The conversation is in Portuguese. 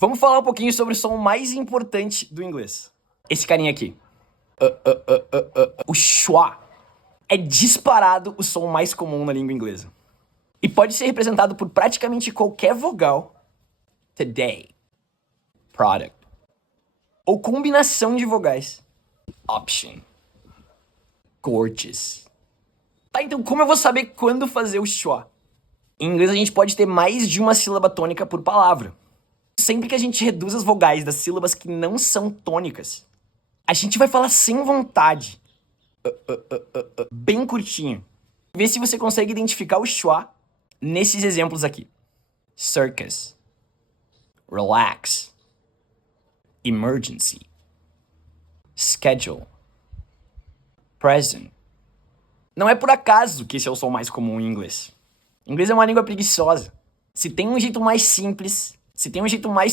Vamos falar um pouquinho sobre o som mais importante do inglês. Esse carinha aqui. O schwa é disparado o som mais comum na língua inglesa. E pode ser representado por praticamente qualquer vogal. Today. Product. Ou combinação de vogais. Option. Gorgeous. Tá, então como eu vou saber quando fazer o schwa? Em inglês a gente pode ter mais de uma sílaba tônica por palavra. Sempre que a gente reduz as vogais das sílabas que não são tônicas, a gente vai falar sem vontade. Bem curtinho. Vê se você consegue identificar o schwa nesses exemplos aqui. Circus. Relax. Emergency. Schedule. Present. Não é por acaso que esse é o som mais comum em inglês. Inglês é uma língua preguiçosa. Se tem um jeito mais simples, se tem um jeito mais